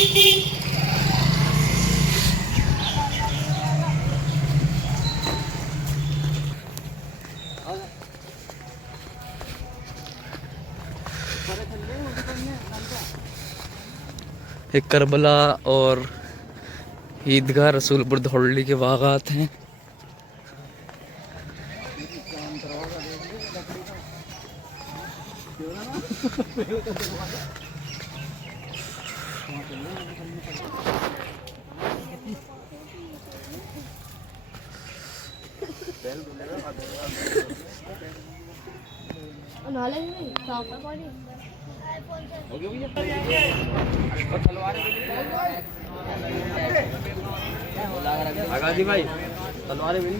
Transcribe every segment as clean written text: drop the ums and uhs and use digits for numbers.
یہ کربلا اور عیدگاہ رسول پور دھوڑلی کے باغات ہیں. جی بھائی تلواریں مل گئی.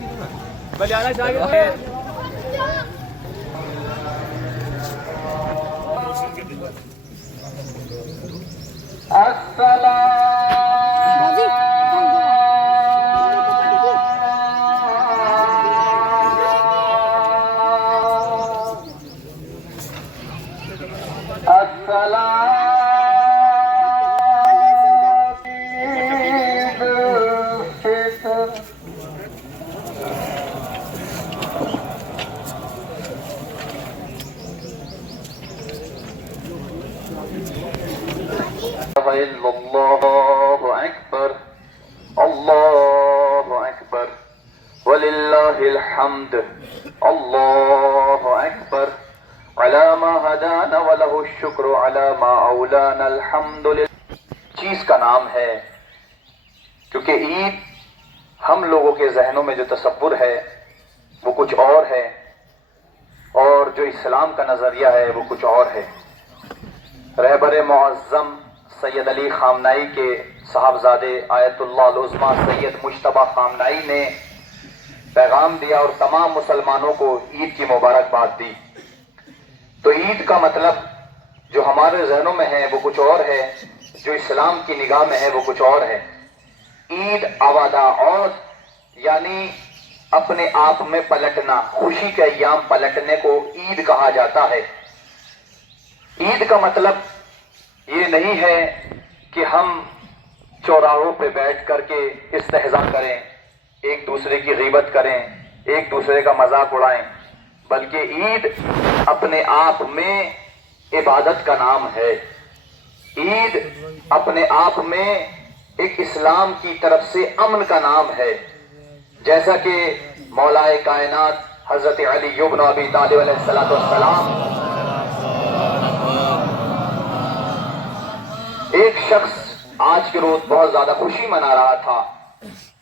اللہ اکبر اللہ اکبر وللہ الحمد اللہ اکبر علی ما ہدانا ولہ الشکر علی ما اولانا الحمد للہ. چیز کا نام ہے کیونکہ عید ہم لوگوں کے ذہنوں میں جو تصور ہے وہ کچھ اور ہے اور جو اسلام کا نظریہ ہے وہ کچھ اور ہے. رہبر معظم سید علی خامنائی کے صاحبزادے آیت اللہ العظمیٰ سید مجتبیٰ خامنائی نے پیغام دیا اور تمام مسلمانوں کو عید کی مبارکباد دی. تو عید کا مطلب جو ہمارے ذہنوں میں ہے وہ کچھ اور ہے، جو اسلام کی نگاہ میں ہے وہ کچھ اور ہے. عید آوادہ عود یعنی اپنے آپ میں پلٹنا، خوشی کے ایام پلٹنے کو عید کہا جاتا ہے. عید کا مطلب یہ نہیں ہے کہ ہم چوراہوں پہ بیٹھ کر کے استہزاء کریں، ایک دوسرے کی غیبت کریں، ایک دوسرے کا مذاق اڑائیں، بلکہ عید اپنے آپ میں عبادت کا نام ہے. عید اپنے آپ میں ایک اسلام کی طرف سے امن کا نام ہے. جیسا کہ مولا کائنات حضرت علی بن ابی طالب علیہ السلام، ایک شخص آج کے روز بہت زیادہ خوشی منا رہا تھا،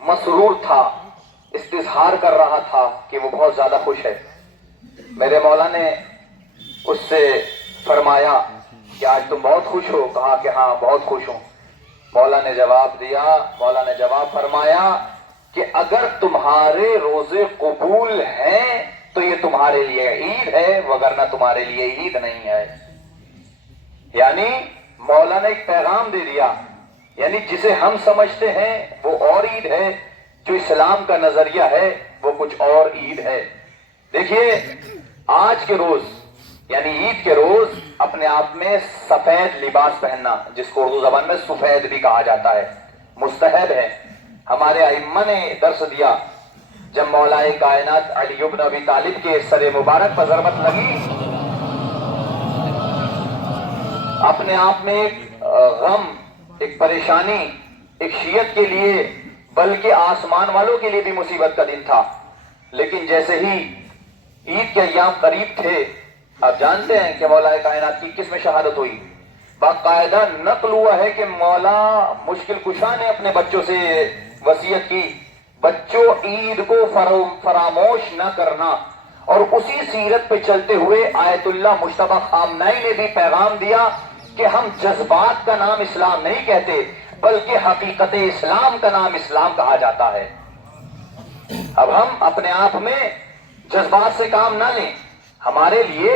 مسرور تھا، استظہار کر رہا تھا کہ وہ بہت زیادہ خوش ہے. میرے مولا نے اس سے فرمایا کہ آج تم بہت خوش ہو؟ کہا کہ ہاں بہت خوش ہوں. مولا نے جواب دیا، مولا نے جواب فرمایا کہ اگر تمہارے روزے قبول ہیں تو یہ تمہارے لیے عید ہے، وگرنہ تمہارے لیے عید نہیں ہے. یعنی مولا نے ایک پیغام دے دیا، یعنی جسے ہم سمجھتے ہیں وہ اور عید ہے، جو اسلام کا نظریہ ہے وہ کچھ اور عید ہے. دیکھیے آج کے روز یعنی عید کے روز اپنے آپ میں سفید لباس پہننا، جس کو اردو زبان میں سفید بھی کہا جاتا ہے، مستحب ہے. ہمارے ائمہ نے درس دیا، جب مولا کائنات علی بن ابی طالب کے سر مبارک پر ضربت لگی، اپنے آپ میں ایک غم، ایک پریشانی، ایک شیعت کے لیے بلکہ آسمان والوں کے لیے بھی مصیبت کا دن تھا. لیکن جیسے ہی عید کے ایام قریب تھے، آپ جانتے ہیں کہ مولا کائنات کی کس میں شہادت ہوئی. باقاعدہ نقل ہوا ہے کہ مولا مشکل کشا نے اپنے بچوں سے وصیت کی، بچوں عید کو فراموش نہ کرنا. اور اسی سیرت پہ چلتے ہوئے آیت اللہ مجتبیٰ خامنائی نے بھی پیغام دیا کہ ہم جذبات کا نام اسلام نہیں کہتے، بلکہ حقیقت اسلام کا نام اسلام کہا جاتا ہے. اب ہم اپنے آپ میں جذبات سے کام نہ لیں. ہمارے لیے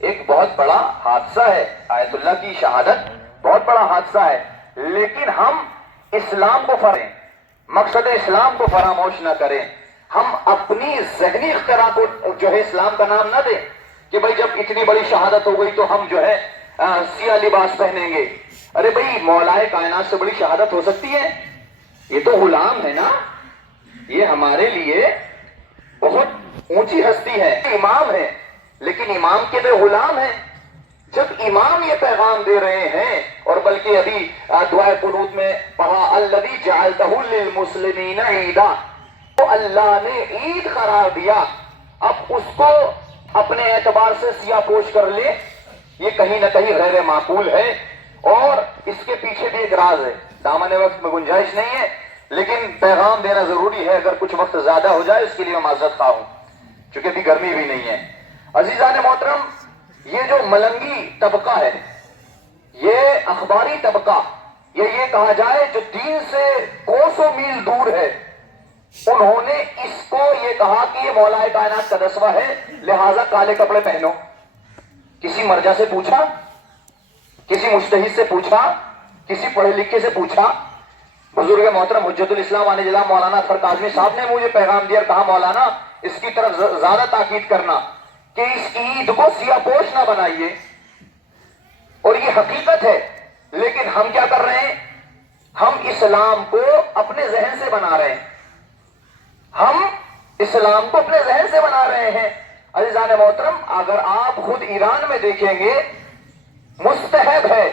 ایک بہت بڑا حادثہ ہے، آیت اللہ کی شہادت بہت بڑا حادثہ ہے، لیکن ہم اسلام کو مقصد اسلام کو فراموش نہ کریں. ہم اپنی ذہنی اختراع کو جو ہے اسلام کا نام نہ دیں کہ بھائی جب اتنی بڑی شہادت ہو گئی تو ہم جو ہے سیاہ لباس پہنیں گے. ارے بھائی مولائے کائنات سے بڑی شہادت ہو سکتی ہے؟ یہ تو غلام ہے نا، یہ ہمارے لیے بہت اونچی ہستی ہے، امام ہے، لیکن امام کے بھی غلام ہیں۔ جب امام یہ پیغام دے رہے ہیں، اور بلکہ ابھی دعائے قنوت میں پڑھا الذی جعلتہ للمسلمین عیدا، تو اللہ نے عید قرار دیا، اب اس کو اپنے اعتبار سے سیاہ پوش کر لے، یہ کہیں نہ کہیں غیر معقول ہے، اور اس کے پیچھے بھی ایک راز ہے، دامن وقت میں گنجائش نہیں ہے، لیکن پیغام دینا ضروری ہے، اگر کچھ وقت زیادہ ہو جائے اس کے لیے میں معذرت خواہ ہوں، چونکہ ابھی گرمی بھی نہیں ہے۔ عزیزان محترم، یہ جو ملنگی طبقہ ہے، یہ اخباری طبقہ، یہ کہا جائے جو دین سے کوسوں میل دور ہے، انہوں نے اس کو یہ کہا کہ یہ مولائے کائنات کا دسواں ہے، لہذا کالے کپڑے پہنو۔ کسی مرجع سے پوچھا، کسی مجتہد سے پوچھا، کسی پڑھے لکھے سے پوچھا؟ بزرگ محترم حجت الاسلام علیہ السلام مولانا اظہر کاظمی صاحب نے مجھے پیغام دیا، کہا مولانا اس کی طرف زیادہ تاکید کرنا کہ اس عید کو سیاہ پوش نہ بنائیے، اور یہ حقیقت ہے، لیکن ہم کیا کر رہے ہیں؟ ہم اسلام کو اپنے ذہن سے بنا رہے ہیں، ہم اسلام کو اپنے ذہن سے بنا رہے ہیں۔ عزیزان محترم، اگر آپ خود ایران میں دیکھیں گے مستحب ہے،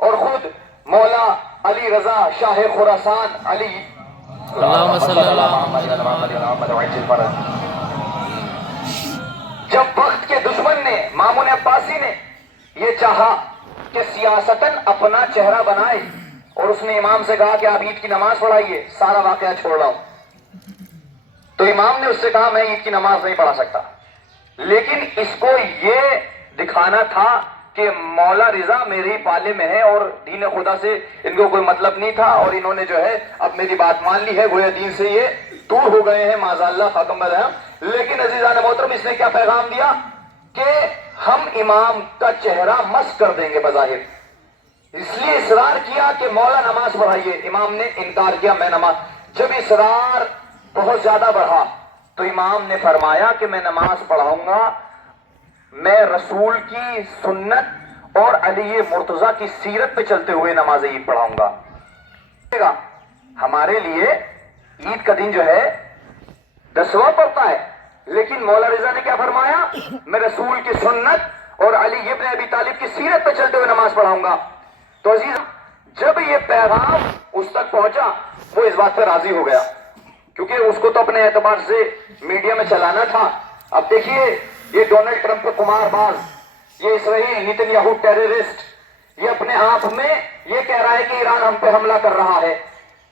اور خود مولا علی رضا شاہ خراسان علی اللہم صلی اللہ جب وقت کے دشمن نے مامون عباسی نے یہ چاہا کہ سیاستاً اپنا چہرہ بنائے، اور اس نے امام سے کہا کہ آپ عید کی نماز پڑھائیے، سارا واقعہ چھوڑ رہا ہوں، تو امام نے اس سے کہا میں عید کی نماز نہیں پڑھا سکتا، لیکن اس کو یہ دکھانا تھا کہ مولا رضا میرے پالے میں ہے، اور دین خدا سے ان کو کوئی مطلب نہیں تھا، اور انہوں نے جو ہے اب میری بات مان لی ہے، گویا دین سے یہ دور ہو گئے ہیں، معاذ اللہ خاتم الرحم۔ لیکن عزیزان محترم، اس نے کیا پیغام دیا کہ ہم امام کا چہرہ مسخ کر دیں گے بظاہر، اس لیے اصرار کیا کہ مولا نماز پڑھائیے، امام نے انکار کیا، میں نماز، جب اصرار بہت زیادہ بڑھا تو امام نے فرمایا کہ میں نماز پڑھاؤں گا، میں رسول کی سنت اور علی مرتضیٰ کی سیرت پہ چلتے ہوئے نماز عید پڑھاؤں گا۔ ہمارے لیے عید کا دن جو ہے 10واں پڑتا ہے، لیکن مولا رضا نے کیا فرمایا؟ میں رسول کی سنت اور علی ابن ابی طالب کی سیرت پہ چلتے ہوئے نماز پڑھاؤں گا۔ تو عزیز، جب یہ پیغام اس تک پہنچا، وہ اس بات پہ راضی ہو گیا، کیونکہ اس کو تو اپنے اعتبار سے میڈیا میں چلانا تھا۔ اب دیکھیے، یہ ڈونلڈ ٹرمپ قمار باز، یہ اسرائیل نیتن یاہو ٹیررسٹ، یہ اپنے آپ میں یہ کہہ رہا ہے کہ ایران ہم پہ حملہ کر رہا ہے،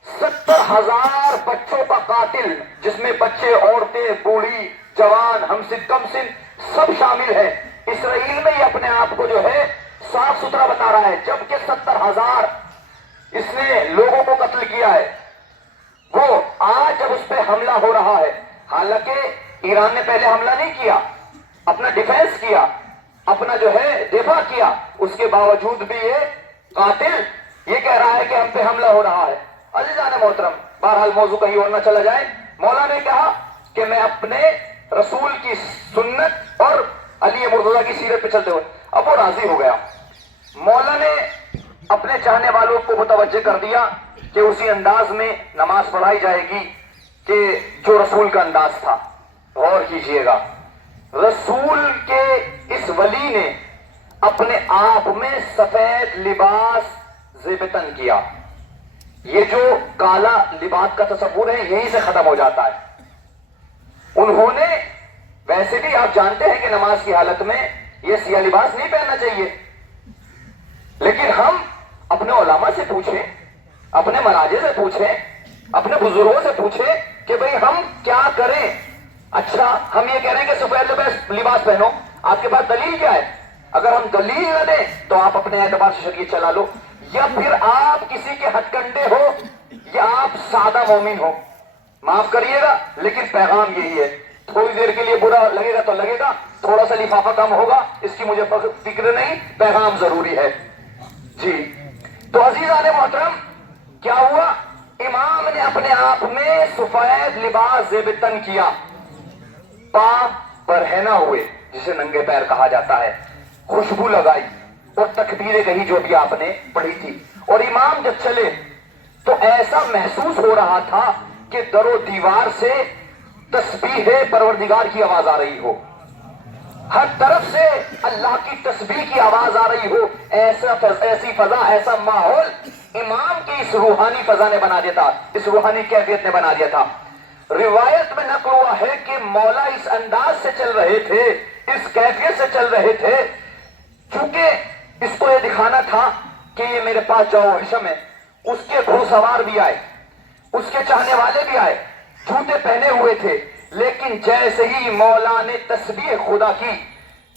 70,000 بچوں کا قاتل، جس میں بچے، عورتیں، بوڑھی، جوان، ہم سن کم سن سب شامل ہیں، اسرائیل میں یہ اپنے آپ کو جو ہے صاف ستھرا بتا رہا ہے، جبکہ 70,000 اس نے لوگوں کو قتل کیا ہے۔ وہ آج جب اس پہ حملہ ہو رہا ہے، حالانکہ ایران نے پہلے حملہ نہیں کیا، اپنا ڈیفینس کیا، اپنا جو ہے دفاع کیا، اس کے باوجود بھی یہ قاتل یہ کہہ رہا ہے کہ ہم پہ حملہ ہو رہا ہے۔ عزیزان محترم، بہرحال موضوع کہیں اور نہ چلا جائے، مولا نے کہا کہ میں اپنے رسول کی سنت اور علی مرتضیٰ کی سیرت پہ چلتے ہوئے، اب وہ راضی ہو گیا۔ مولا نے اپنے چاہنے والوں کو متوجہ کر دیا کہ اسی انداز میں نماز پڑھائی جائے گی کہ جو رسول کا انداز تھا۔ غور کیجئے گا، رسول کے اس ولی نے اپنے آپ میں سفید لباس زیب تن کیا۔ یہ جو کالا لباس کا تصور ہے یہیں سے ختم ہو جاتا ہے۔ انہوں نے، ویسے بھی آپ جانتے ہیں کہ نماز کی حالت میں یہ سیاہ لباس نہیں پہننا چاہیے، لیکن ہم اپنے علماء سے پوچھیں، اپنے مراجع سے پوچھیں، اپنے بزرگوں سے پوچھیں کہ بھئی ہم کیا کریں۔ اچھا، ہم یہ کہہ رہے ہیں کہ سفید لباس پہنو، آپ کے پاس دلیل کیا ہے؟ اگر ہم دلیل نہ دیں تو آپ اپنے اعتبار سے شریعت چلا لو، یا پھر آپ کسی کے ہتھ کنڈے ہو، یا آپ سادہ مومن ہو، معاف کریے گا لیکن پیغام یہی ہے۔ تھوڑی دیر کے لیے برا لگے گا تو لگے گا، تھوڑا سا لفافہ کم ہوگا، اس کی مجھے فکر نہیں، پیغام ضروری ہے۔ جی تو عزیزان محترم، کیا ہوا؟ امام نے اپنے آپ میں سفید لباس زیب تن کیا، پا برہنہ ہوئے، جسے ننگے پیر کہا جاتا ہے، خوشبو لگائی اور تکبیریں کہی جو بھی آپ نے پڑھی تھی، اور امام جب چلے تو ایسا محسوس ہو رہا تھا کہ در و دیوار سے تسبیح پروردگار کی آواز آ رہی ہو، ہر طرف سے اللہ کی تسبیح کی آواز آ رہی ہو. ایسی فضا، ایسا ماحول امام کی اس روحانی فضا نے بنا دیا تھا، اس روحانی کیفیت نے بنا دیا تھا. روایت میں نقل ہوا ہے کہ مولا اس انداز سے چل رہے تھے، اس کیفیت سے چل رہے تھے، چونکہ اس کو یہ دکھانا تھا کہ یہ میرے پاس جو حشم ہے، اس کے گھوڑ سوار بھی آئے، اس کے چاہنے والے بھی آئے، جوتے پہنے ہوئے تھے، لیکن جیسے ہی مولا نے تسبیح خدا کی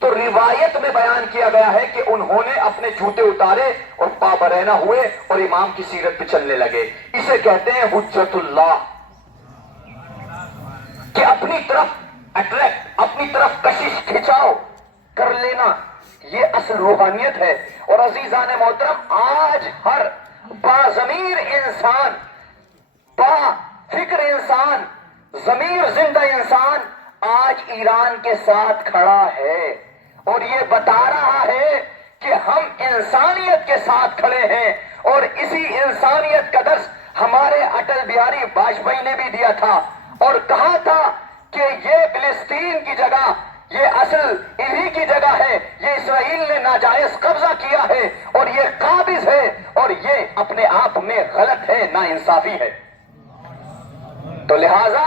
تو روایت میں بیان کیا گیا ہے کہ انہوں نے اپنے جوتے اتارے اور پا برہنہ ہوئے اور امام کی سیرت پہ چلنے لگے. اسے کہتے ہیں حجت اللہ، کہ اپنی طرف اٹریکٹ، اپنی طرف کشش، کھچاؤ کر لینا، یہ اصل روحانیت ہے. اور عزیزان محترم، آج ہر باضمیر انسان، با فکر انسان، ضمیر زندہ انسان آج ایران کے ساتھ کھڑا ہے اور یہ بتا رہا ہے کہ ہم انسانیت کے ساتھ کھڑے ہیں. اور اسی انسانیت کا درس ہمارے اٹل بہاری واجپئی نے بھی دیا تھا اور کہا تھا کہ یہ فلسطین کی جگہ، یہ اصل انہی کی جگہ ہے، یہ اسرائیل نے ناجائز قبضہ کیا ہے اور یہ قابض ہے اور یہ اپنے آپ میں غلط ہے، نا انصافی ہے. تو لہذا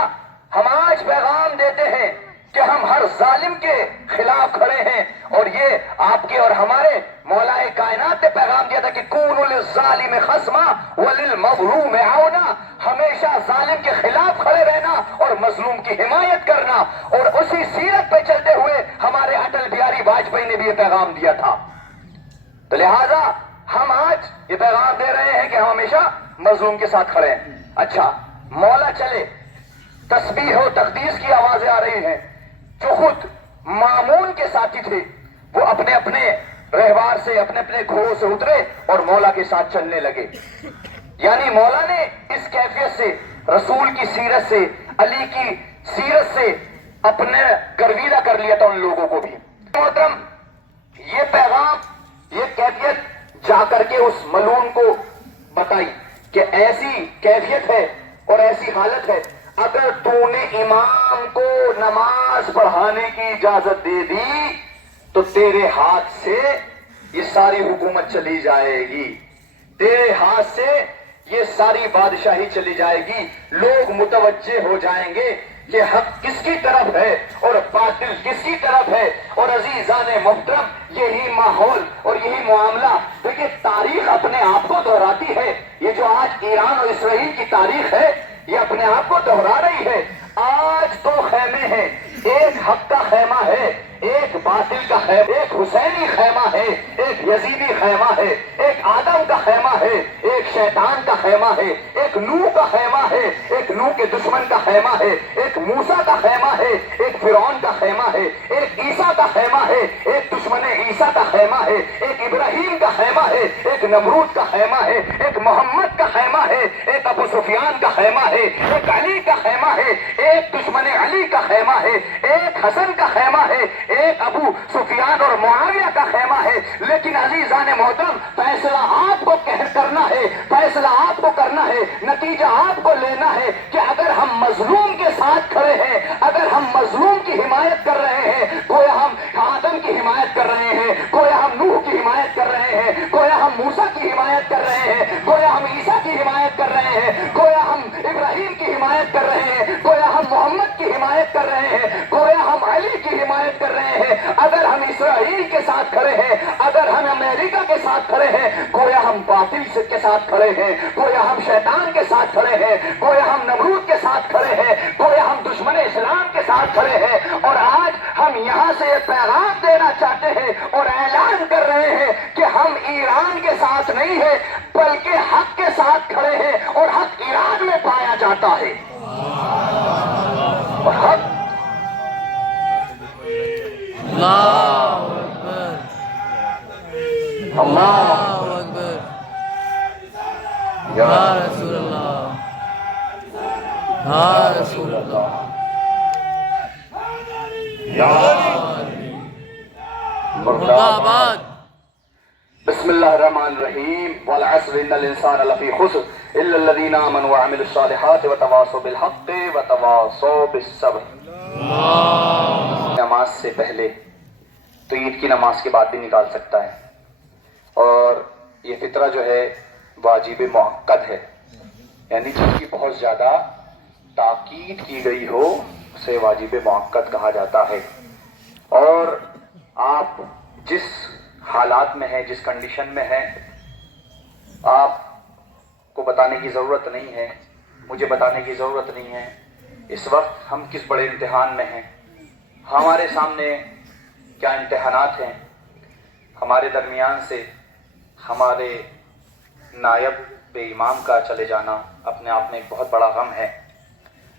ہم آج پیغام دیتے ہیں کہ ہم ہر ظالم کے خلاف کھڑے ہیں. اور یہ آپ کے اور ہمارے مولا کائنات نے پیغام دیا تھا کہ کونوا للظالم خصما وللمظلوم عونا، ہمیشہ ظالم کے خلاف کھڑے رہنا اور مظلوم کی حمایت کرنا. اور اسی سیرت پہ چلتے ہوئے ہمارے اٹل بہاری واجپئی نے بھی یہ پیغام دیا تھا. تو لہذا ہم آج یہ پیغام دے رہے ہیں کہ ہم ہمیشہ مظلوم کے ساتھ کھڑے ہیں. اچھا، مولا چلے، تسبیح و تقدیس کی آوازیں آ رہی ہیں. جو خود مامون کے ساتھی تھے وہ اپنے اپنے رہوار سے، اپنے اپنے گھوڑوں سے اترے اور مولا کے ساتھ چلنے لگے. یعنی مولا نے اس کیفیت سے، رسول کی سیرت سے، علی کی سیرت سے اپنے گرویدہ کر لیا تھا ان لوگوں کو بھی. محترم، یہ پیغام، یہ کیفیت جا کر کے اس ملعون کو بتائی کہ ایسی کیفیت ہے اور ایسی حالت ہے، اگر تو نے امام کو نماز پڑھانے کی اجازت دے دی تو تیرے ہاتھ سے یہ ساری حکومت چلی جائے گی، تیرے ہاتھ سے یہ ساری بادشاہی چلی جائے گی. لوگ متوجہ ہو جائیں گے کہ حق کس کی طرف ہے اور باطل کس کی طرف ہے. اور عزیزان محترم، یہی ماحول اور یہی معاملہ، دیکھیں تاریخ اپنے آپ کو دہراتی ہے. یہ جو آج ایران اور اسرائیل کی تاریخ ہے یہ اپنے آپ کو دہرا رہی ہے. آج دو خیمے ہیں، ایک حق کا خیمہ ہے، ایک باطل کا خیمہ، ایک حسینی خیمہ ہے، ایک یزیدی خیمہ ہے، ایک آدم کا خیمہ ہے، ایک شیطان کا خیمہ ہے، ایک نوح کا خیمہ ہے، ایک نوح کے دشمن کا خیمہ ہے، ایک موسیٰ کا خیمہ ہے، ایک فرعون کا خیمہ ہے، ایک عیسیٰ کا خیمہ ہے، ایک دشمن عیسیٰ کا خیمہ ہے، ایک ابراہیم کا خیمہ ہے، ایک نمرود کا خیمہ ہے، ایک محمد کا خیمہ ہے، ایک ابو سفیان کا خیمہ ہے، ایک علی کا خیمہ ہے، ایک دشمن علی کا خیمہ ہے، ایک حسن کا خیمہ ہے، ایک ابو سفیان اور معاویہ کا خیمہ ہے. لیکن عزیزان محترم، فیصلہ آپ کو کرنا ہے، فیصلہ آپ کو کرنا ہے، نتیجہ آپ کو لینا ہے کہ اگر ہم مظلوم کے ساتھ کھڑے ہیں، اگر ہم مظلوم کی حمایت کر رہے ہیں، گویا ہم آدم کی حمایت کر رہے ہیں، گویا ہم نوح کی حمایت کر رہے ہیں، گویا ہم موسیٰ کی حمایت کر رہے ہیں، گویا ہم عیسیٰ کی حمایت کر رہے ہیں، گویا ہم ابراہیم کی حمایت کر رہے ہیں، گویا ہم محمد کی حمایت کر رہے ہیں، گویا ہم علی کی حمایت کر رہے ہیں. اگر ہم اسرائیل کے ساتھ کھڑے ہیں، اگر ہم امریکہ کے ساتھ کھڑے ہیں، گویا ہم باطل کے ساتھ کھڑے ہیں، گویا ہم شیطان کے ساتھ کھڑے ہیں، گویا ہم نمرود کے ساتھ کھڑے ہیں، گویا ہم دشمن اسلام کے ساتھ کھڑے ہیں. اور آج ہم یہاں سے یہ پیغام دینا چاہتے ہیں اور اعلان کر رہے ہیں کہ ہم ایران کے ساتھ نہیں ہیں بلکہ حق کے ساتھ کھڑے ہیں اور حق ایران میں پایا جاتا ہے. اور حق اللہ اکبر، اللہ اکبر، یا رسول اللہ، یا رسول اللہ، یا مرد آباد، بسم اللہ الرحمن الرحیم والعصر ان الانسان لفی خسر الا الذین آمنوا وعملوا الصالحات وتواصوا بالحق وتواصوا بالصبر. نماز سے پہلے تو عید کی نماز کے بعد بھی نکال سکتا ہے، اور یہ فطرہ جو ہے واجب مؤکد ہے، یعنی جس کی بہت زیادہ تاکید کی گئی ہو اسے واجب مؤکد کہا جاتا ہے. اور آپ جس حالات میں ہیں، جس کنڈیشن میں ہیں، آپ کو بتانے کی ضرورت نہیں ہے، مجھے بتانے کی ضرورت نہیں ہے اس وقت ہم کس بڑے امتحان میں ہیں، ہمارے سامنے کیا امتحانات ہیں. ہمارے درمیان سے ہمارے نائب امام کا چلے جانا اپنے آپ میں ایک بہت بڑا غم ہے.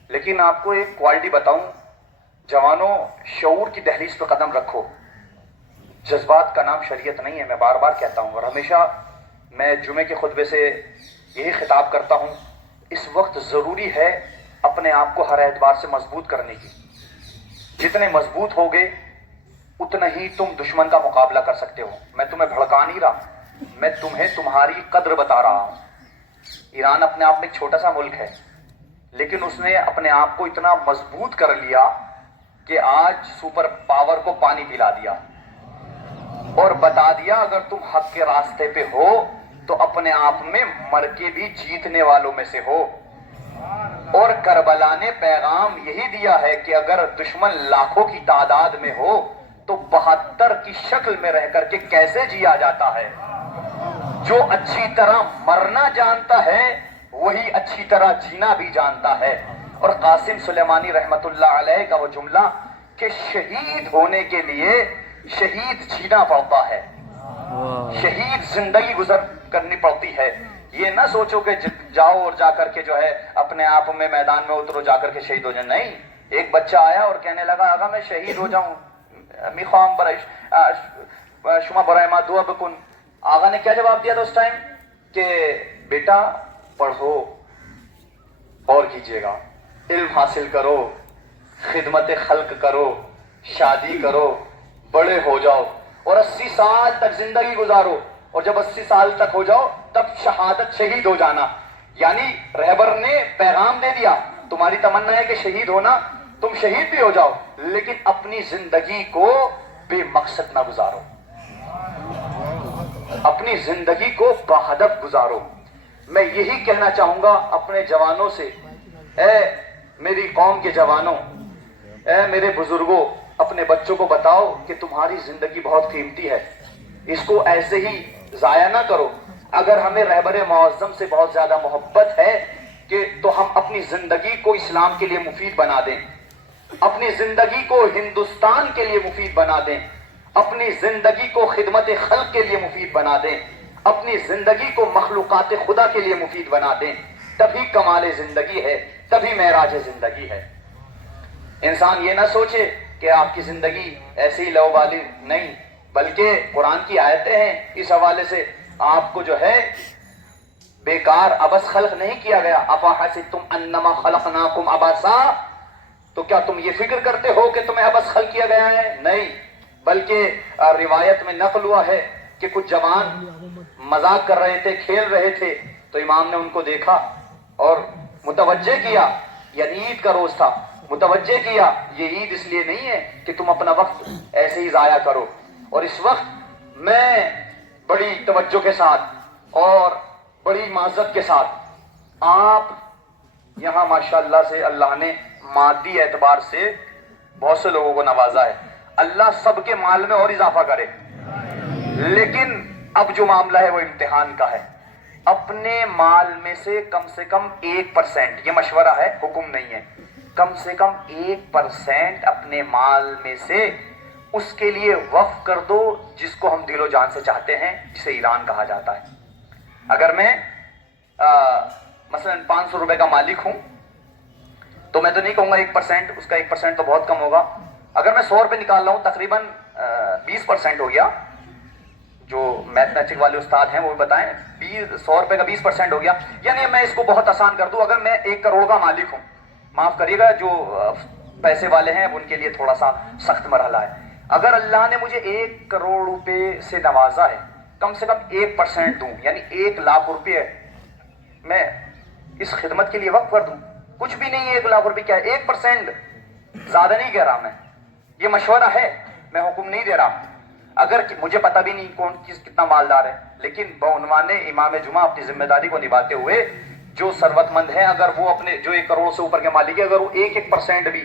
لیکن آپ کو ایک کوالٹی بتاؤں، جوانوں شعور کی دہلیز پہ قدم رکھو. جذبات کا نام شریعت نہیں ہے، میں بار بار کہتا ہوں، اور ہمیشہ میں جمعے کے خطبے سے یہی خطاب کرتا ہوں. اس وقت ضروری ہے اپنے آپ کو ہر اعتبار سے مضبوط کرنے کی. جتنے مضبوط ہوگے اتنا ہی تم دشمن کا مقابلہ کر سکتے ہو. میں تمہیں بھڑکا نہیں رہا، میں تمہیں تمہاری قدر بتا رہا ہوں. ایران اپنے آپ میں ایک چھوٹا سا ملک ہے، لیکن اس نے اپنے آپ کو اتنا مضبوط کر لیا کہ آج سپر پاور کو پانی پلا دیا اور بتا دیا اگر تم حق کے راستے پہ ہو تو اپنے آپ میں مر کے بھی جیتنے والوں میں سے ہو. اور کربلا نے پیغام یہی دیا ہے کہ اگر دشمن لاکھوں کی تعداد میں ہو تو 72 کی شکل میں رہ کر کے کیسے جیا جاتا ہے. جو اچھی طرح مرنا جانتا ہے وہی اچھی طرح جینا بھی جانتا ہے. اور قاسم سلیمانی رحمت اللہ علیہ کا وہ جملہ کہ شہید ہونے کے لیے شہید جینا پڑتا ہے، شہید زندگی گزر کرنی پڑتی ہے. یہ نہ سوچو کہ جاؤ اور جا کر کے جو ہے اپنے آپ میں میدان میں اترو، جا کر کے شہید ہو جائیں. نہیں، ایک بچہ آیا اور کہنے لگا آقا میں شہید ہو جاؤں، میخوام برائے شما برائے ما دعا بکن. آقا نے کیا جواب دیا تھا اس ٹائم کہ بیٹا پڑھو اور کیجئے گا، علم حاصل کرو، خدمت خلق کرو، شادی کرو، بڑے ہو جاؤ اور 80 سال تک زندگی گزارو، اور جب 80 سال تک ہو جاؤ تب شہادت شہید ہو جانا. یعنی رہبر نے پیغام دے دیا تمہاری تمنا ہے کہ شہید ہونا، تم شہید بھی ہو جاؤ لیکن اپنی زندگی کو بے مقصد نہ گزارو، اپنی زندگی کو باہدف گزارو. میں یہی کہنا چاہوں گا اپنے جوانوں سے، اے میری قوم کے جوانوں، اے میرے بزرگوں، اپنے بچوں کو بتاؤ کہ تمہاری زندگی بہت قیمتی ہے، اس کو ایسے ہی ضائع نہ کرو. اگر ہمیں رہبر معظم سے بہت زیادہ محبت ہے کہ تو ہم اپنی زندگی کو اسلام کے لیے مفید بنا دیں، اپنی زندگی کو ہندوستان کے لیے مفید بنا دیں، اپنی زندگی کو خدمت خلق کے لیے مفید بنا دیں، اپنی زندگی کو مخلوقات خدا کے لیے مفید بنا دیں. تبھی کمال زندگی ہے، تبھی معراج زندگی ہے. انسان یہ نہ سوچے کہ آپ کی زندگی ایسی ہی لوبالی نہیں، بلکہ قرآن کی آیتیں ہیں اس حوالے سے. آپ کو جو ہے بیکار عبث خلق نہیں کیا گیا. افحسبتم انما خلقناکم عبثا، تو کیا تم یہ فکر کرتے ہو کہ تمہیں عبث خلق کیا گیا ہے؟ نہیں، بلکہ روایت میں نقل ہوا ہے کہ کچھ جوان مذاق کر رہے تھے، کھیل رہے تھے، تو امام نے ان کو دیکھا اور متوجہ کیا. یعنی عید کا روز تھا، متوجہ کیا یہ عید اس لیے نہیں ہے کہ تم اپنا وقت ایسے ہی ضائع کرو. اور اس وقت میں بڑی توجہ کے ساتھ اور بڑی معذرت کے ساتھ، آپ یہاں ماشاءاللہ سے اللہ نے مادی اعتبار سے بہت سے لوگوں کو نوازا ہے، اللہ سب کے مال میں اور اضافہ کرے. لیکن اب جو معاملہ ہے وہ امتحان کا ہے. اپنے مال میں سے کم 1%، یہ مشورہ ہے، حکم نہیں ہے، کم سے کم 1% اپنے مال میں سے اس کے لیے وقف کر دو جس کو ہم دل و جان سے چاہتے ہیں، جسے ایران کہا جاتا ہے. اگر میں مثلا 500 روپے کا مالک ہوں تو میں تو نہیں کہوں گا 1%، اس کا 1% تو بہت کم ہوگا. اگر میں 100 روپے نکال رہا ہوں تقریباً 20% ہو گیا. جو میتھمیٹک والے استاد ہیں وہ بھی بتائیں، 100 روپے کا 20% ہو گیا. یعنی میں اس کو بہت آسان کر دوں، اگر میں 1 کروڑ کا مالک ہوں، معاف کریے گا جو پیسے والے ہیں ان کے لیے تھوڑا سا سخت مرحلہ ہے. اگر اللہ نے مجھے 1 کروڑ روپے سے نوازا ہے کم سے کم 1% دوں، یعنی 1 لاکھ روپے میں اس خدمت کے لیے وقف کر دوں. کچھ بھی نہیں ہے 1 لاکھ روپے، کیا ہے 1%. زیادہ نہیں کہہ رہا میں، یہ مشورہ ہے، میں حکم نہیں دے رہا. اگر مجھے پتہ بھی نہیں کون کتنا مالدار ہے، لیکن بعنوان امام جمعہ اپنی ذمہ داری کو نبھاتے ہوئے جو ثروت مند ہے، اگر وہ اپنے جو 1 کروڑ سے اوپر کے مالک ہے، اگر وہ 1% بھی،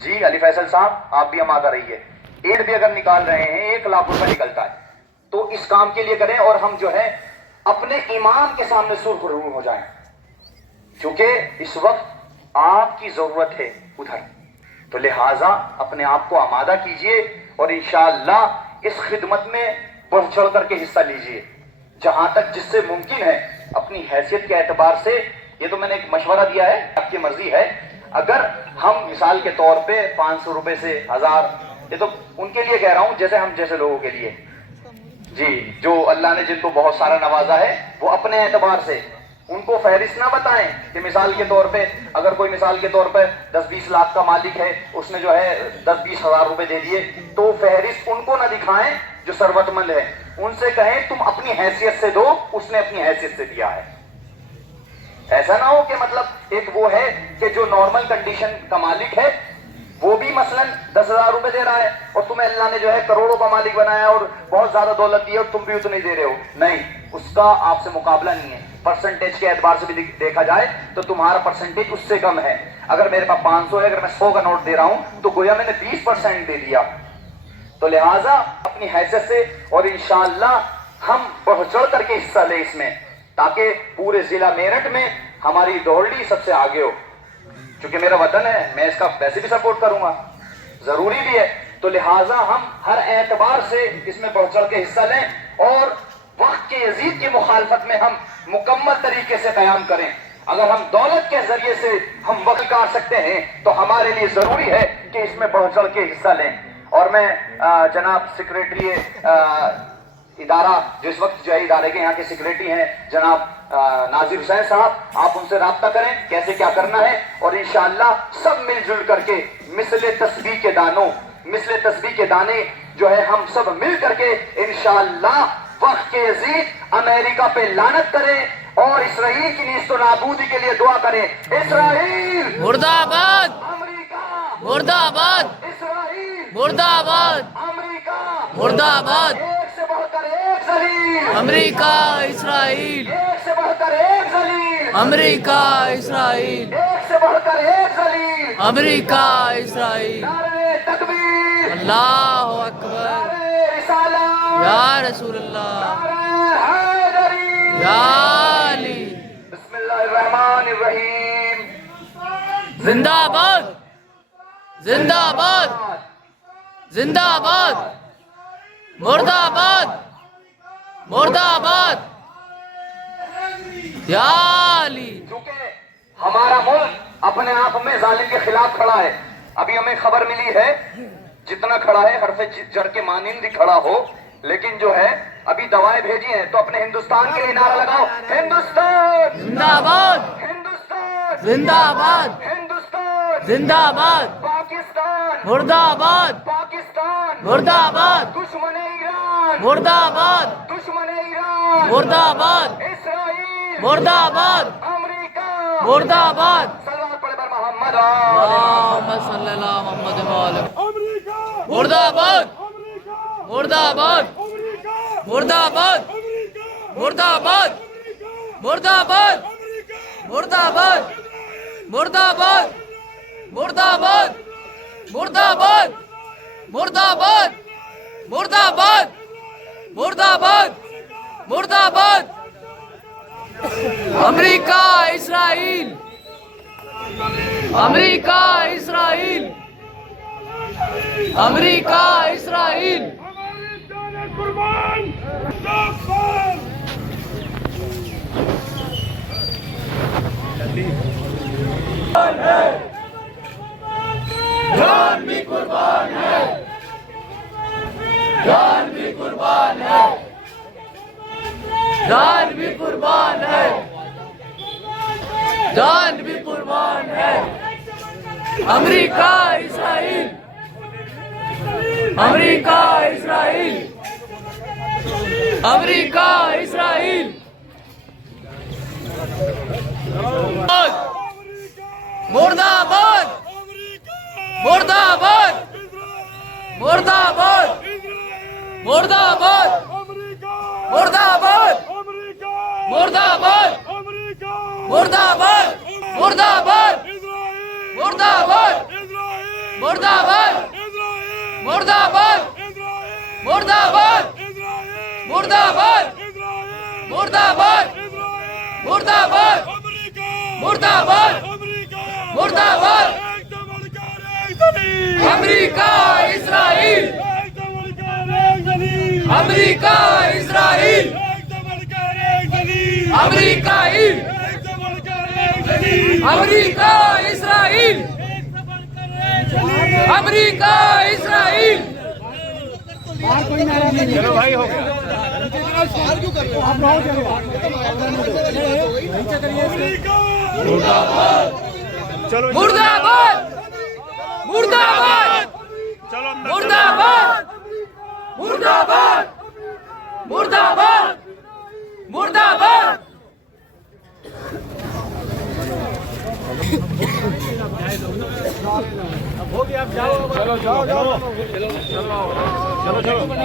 جی علی فیصل صاحب آپ بھی ہم آگاہ رہیے، 1 بھی اگر نکال رہے ہیں، 1 لاکھ روپے نکلتا ہے، تو اس کام کے لیے کریں اور ہم جو ہے اپنے ایمان کے سامنے سرخ رو ہو جائیں، کیونکہ اس وقت آپ کی ضرورت ہے ادھر. تو لہٰذا اپنے آپ کو آمادہ کیجئے اور انشاءاللہ اس خدمت میں بڑھ چڑھ کر کے حصہ لیجئے جہاں تک جس سے ممکن ہے. اپنی حیثیت کے اعتبار سے یہ تو میں نے ایک مشورہ دیا ہے، آپ کی مرضی ہے. اگر ہم مثال کے طور پہ 500 روپے سے 1000، یہ تو ان کے لیے کہہ رہا ہوں جیسے ہم جیسے لوگوں کے لیے، جی جو اللہ نے جن کو بہت سارا نوازا ہے وہ اپنے اعتبار سے ان کو فہرست نہ بتائیں کہ مثال کے طور پہ اگر کوئی مثال کے طور پہ 10-20 لاکھ کا مالک ہے، اس نے جو ہے 10-20 ہزار روپے دے دیے، تو فہرست ان کو نہ دکھائیں جو ثروت مند ہے. ان سے کہیں تم اپنی حیثیت سے دو، اس نے اپنی حیثیت سے دیا ہے. ایسا نہ ہو کہ مطلب ایک وہ ہے کہ جو نارمل کنڈیشن کا مالک ہے وہ بھی مثلا 10,000 روپے دے رہا ہے اور تمہیں اللہ نے جو ہے کروڑوں کا مالک بنایا اور بہت زیادہ دولت دی ہے اور تم بھی اتنے دے رہے ہو. نہیں، اس کا آپ سے مقابلہ نہیں ہے. پرسنٹیج کے اعتبار سے بھی دیکھا جائے تو تمہارا پرسنٹیج اس سے کم ہے. اگر میرے پاس 500 ہے، اگر میں 100 کا نوٹ دے رہا ہوں تو گویا میں نے 20% دے دیا. تو لہٰذا اپنی حیثیت سے اور انشاءاللہ ہم بڑھ چڑھ کر کے حصہ لیں اس میں، تاکہ پورے ضلع میرٹھ میں ہماری دوڑی سب سے آگے ہو. چونکہ میرا وطن ہے، میں اس کا ویسے بھی سپورٹ کروں گا، ضروری بھی ہے. تو لہٰذا ہم ہر اعتبار سے اس میں بڑھ چڑھ کے حصہ لیں اور وقت کے یزید کی مخالفت میں ہم مکمل طریقے سے قیام کریں. اگر ہم دولت کے ذریعے سے ہم وقت کاٹ سکتے ہیں تو ہمارے لیے ضروری ہے کہ اس میں بڑھ چڑھ کے حصہ لیں. اور میں جناب سیکریٹری ادارہ جو اس وقت جو ہے ادارے کے یہاں کے سیکریٹری ہیں جناب ناظر حسین صاحب، آپ ان سے رابطہ کریں کیسے کیا کرنا ہے، اور انشاءاللہ سب مل جل کر کے مثل تسبیح کے دانے جو ہے ہم سب مل کر کے انشاءاللہ وقت کے یزید امریکہ پہ لعنت کریں اور اسرائیل کی نیست و نابودی کے لیے دعا کریں. اسرائیل مرد آباد، امریکہ مرد آباد، اسرائیل مرد آباد، امریکہ مرد آباد. ایک سے بڑھ کر ایک ذلیل، امریکہ اسرائیل، ایک سے بڑھ کر ایک ذلیل، امریکہ اسرائیل، ایک سے بڑھ کر ایک ذلیل. امریکہ اسرائیل. نعرہ تکبیر، اللہ اکبر. نعرہ رسالت، یا رسول اللہ، نعرہ حیدری. یا علی. بسم اللہ الرحمن الرحیم. زندہ آباد، زندہ آباد، زندہ آباد، مرد آباد، مرد آباد. یا علی. کیونکہ ہمارا ملک اپنے آپ میں ظالم کے خلاف کھڑا ہے. ابھی ہمیں خبر ملی ہے جتنا کھڑا ہے حرف جر کے مانند ہی کھڑا ہو، لیکن جو ہے ابھی دوائیں بھیجی ہیں تو اپنے ہندوستان کے لیے نعرہ لگاؤ. ہندوستان زندہ آباد، ہندوستان زندہ آباد، ہندوستان زندہ آباد، پاکستان مرد آباد، پاکستان مرد آباد، دشمن ایران مرد آباد، دشمن ایران مرد آباد، اسرائیل مرد آباد، امریکہ مرد آباد. صلوات پڑھے بر محمد. اللہم صلی اللہ محمد و آلہ. مرد آباد، مرد آباد، مرد آباد، مرد آباد، مرد آباد، مرد آباد، مرد آباد، مرد آباد، مرد آباد، مرد آباد، مرد آباد، مرد آباد، مرد آباد. امریکہ اسرائیل، امریکہ اسرائیل، امریکہ اسرائیل. جان بھی قربان ہے، جان بھی قربان ہے، جان بھی قربان ہے، جان بھی قربان ہے. امریکہ اسرائیل، امریکہ اسرائیل. امریکہ اسرائیل مرد آباد مرد آباد مرد آباد مرد آباد مرد آباد مرد آباد مرد آباد مرد آباد مرد آباد مرد آباد مرد آباد مرد آباد مرد آباد مرد آباد مرد آباد مرد آباد مرد آباد امریکہ اسرائیل امریکہ اسرائیل امریکہ امریکہ اسرائیل امریکہ اسرائیل چلو بھائی ہو گیا مرد آباد مرد آباد مرد آباد مرد آباد مرد آباد مرد آباد چلو